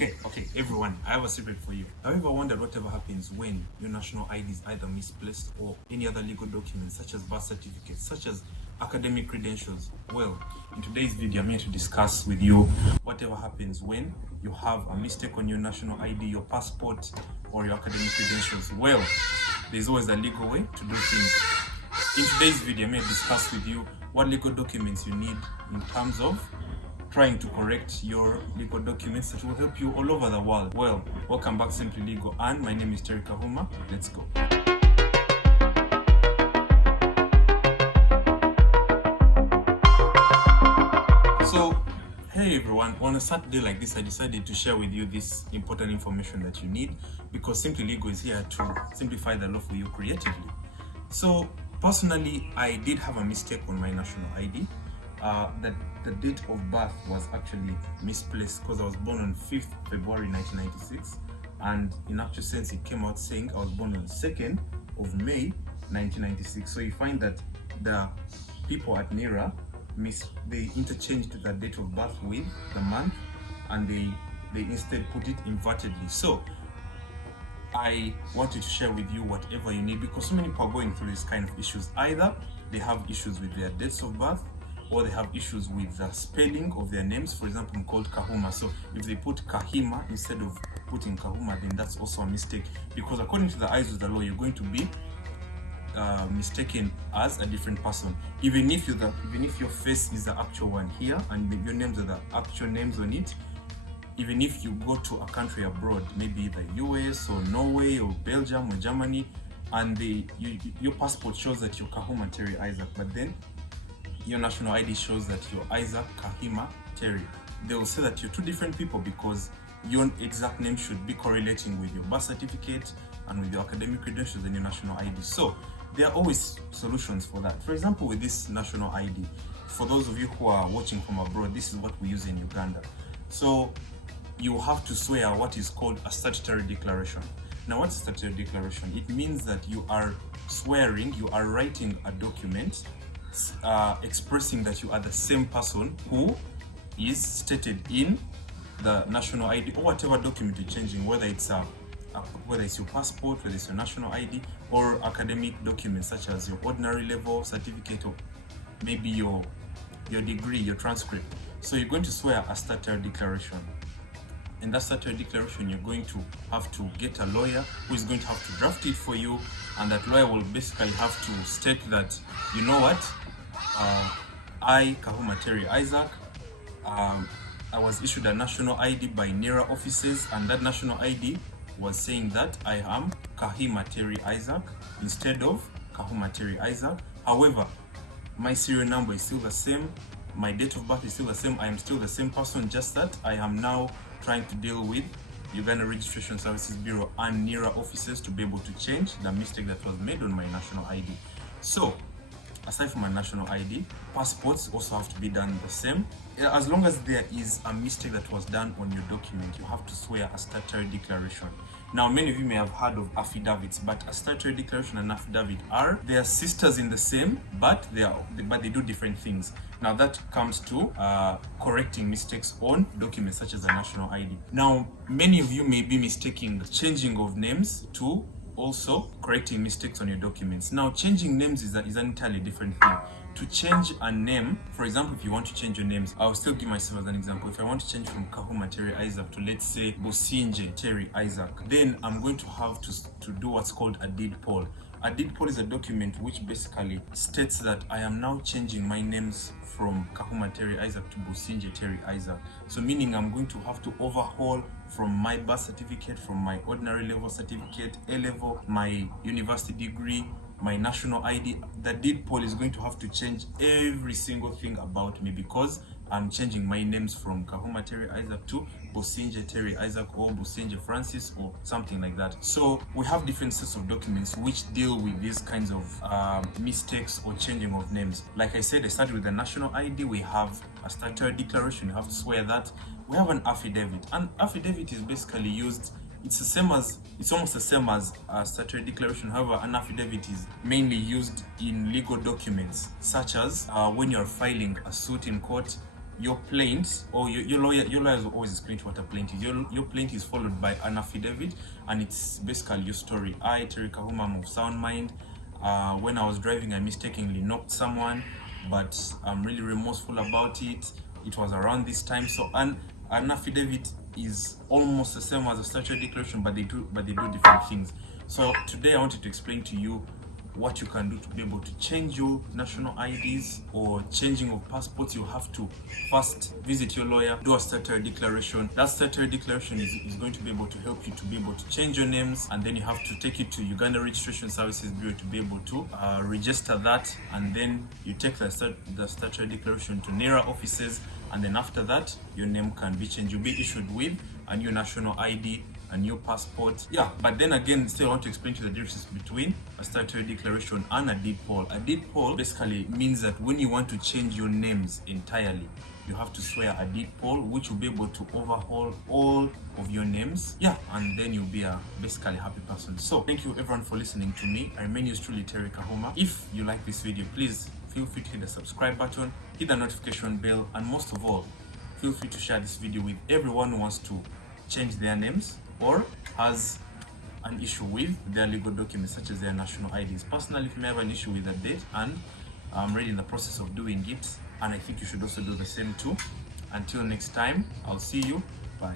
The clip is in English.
Okay, everyone, I have a secret for you. Have you ever wondered whatever happens when your national ID is either misplaced or any other legal documents such as birth certificates, such as academic credentials? Well, in today's video, I'm here to discuss with you whatever happens when you have a mistake on your national ID, your passport, or your academic credentials. Well, there's always a legal way to do things. In today's video, I'm here to discuss with you what legal documents you need in terms of trying to correct your legal documents that will help you all over the world. Well, welcome back Simply Legal, and my name is Kahuma. Let's go. So, hey everyone, on a Saturday like this, I decided to share with you this important information that you need because Simply Legal is here to simplify the law for you creatively. So, personally, I did have a mistake on my national ID. That the date of birth was actually misplaced because I was born on 5th February 1996, and in actual sense it came out saying I was born on 2nd of May 1996. So you find that the people at NERA they interchanged the date of birth with the month, and they instead put it invertedly. So I wanted to share with you whatever you need, because so many people are going through this kind of issues. Either they have issues with their dates of birth, or they have issues with the spelling of their names. For example, I'm called Kahuma, so if they put Kahima instead of putting Kahuma, then that's also a mistake, because according to the eyes of the law, you're going to be mistaken as a different person, even if your face is the actual one here and your names are the actual names on it. Even if you go to a country abroad, maybe the US or Norway or Belgium or Germany, and your passport shows that you're Kahuma Terry Isaac, but then your national ID shows that you're Isaac Kahima Terry, they will say that you're two different people, because your exact name should be correlating with your birth certificate and with your academic credentials and your national ID. So there are always solutions for that. For example, with this national ID, for those of you who are watching from abroad, this is what we use in Uganda. So you have to swear what is called a statutory declaration. Now, what's a statutory declaration? It means that you are swearing, you are writing a document expressing that you are the same person who is stated in the national ID or whatever document you're changing, whether it's your passport, whether it's your national ID, or academic documents such as your ordinary level certificate, or maybe your degree, your transcript. So you're going to swear a statutory declaration. In that statutory declaration, you're going to have to get a lawyer who is going to have to draft it for you, and that lawyer will basically have to state that, you know what, I, Kahuma Terry Isaac, I was issued a national ID by NERA offices, and that national ID was saying that I am Kahima Terry Isaac instead of Kahuma Terry Isaac. However, my serial number is still the same, my date of birth is still the same, I am still the same person, just that I am now trying to deal with Uganda Registration Services Bureau and NERA offices to be able to change the mistake that was made on my national ID. So, aside from my national ID, passports also have to be done the same. As long as there is a mistake that was done on your document, you have to swear a statutory declaration. Now, many of you may have heard of affidavits, but a statutory declaration and affidavit they are sisters in the same, but they do different things. Now, that comes to correcting mistakes on documents such as a national ID. Now, many of you may be mistaking changing of names to also correcting mistakes on your documents. Now, changing names is an entirely different thing. To change a name, for example, if you want to change your names, I'll still give myself as an example. If I want to change from Kahuma Terry Isaac to, let's say, Bosinje Terry Isaac, then I'm going to have to do what's called a deed poll. A deed poll is a document which basically states that I am now changing my names from Kahuma Terry Isaac to Bosinje Terry Isaac. So meaning I'm going to have to overhaul from my birth certificate, from my ordinary level certificate, A level, my university degree, my national ID. The deed poll is going to have to change every single thing about me, because I'm changing my names from Kahuma Terry Isaac to Bosinje Terry Isaac or Bosinje Francis or something like that. So we have different sets of documents which deal with these kinds of mistakes or changing of names. Like I said, I started with the national ID. We have a statutory declaration. You have to swear that. We have an affidavit. An affidavit is basically used, it's almost the same as a statutory declaration. However, an affidavit is mainly used in legal documents, such as when you're filing a suit in court, your plaint, or your lawyer will always explain what a plaint is. Your plaint is followed by an affidavit, and it's basically your story. I, Terry Kahuma, I'm of sound mind. When I was driving, I mistakenly knocked someone, but I'm really remorseful about it. It was around this time. So an affidavit is almost the same as a statutory declaration, but they do different things. So today I wanted to explain to you what you can do to be able to change your national IDs or changing of passports. You have to first visit your lawyer, do a statutory declaration. That statutory declaration is going to be able to help you to be able to change your names, and then you have to take it to Uganda Registration Services Bureau to be able to register that, and then you take the statutory declaration to NERA offices, and then after that your name can be changed. You'll be issued with a new national ID, a new passport. Yeah, but then again, still I want to explain to you the difference between a statutory declaration and a deed poll. A deed poll basically means that when you want to change your names entirely, you have to swear a deed poll, which will be able to overhaul all of your names. Yeah, and then you'll be a basically happy person. So thank you everyone for listening to me. I remain yours truly, Terry Kahuma. If you like this video, please feel free to hit the subscribe button, hit the notification bell, and most of all, feel free to share this video with everyone who wants to change their names or has an issue with their legal documents such as their national IDs. Personally, if you may have an issue with a date, and I'm already in the process of doing it, and I think you should also do the same too. Until next time, I'll see you. Bye.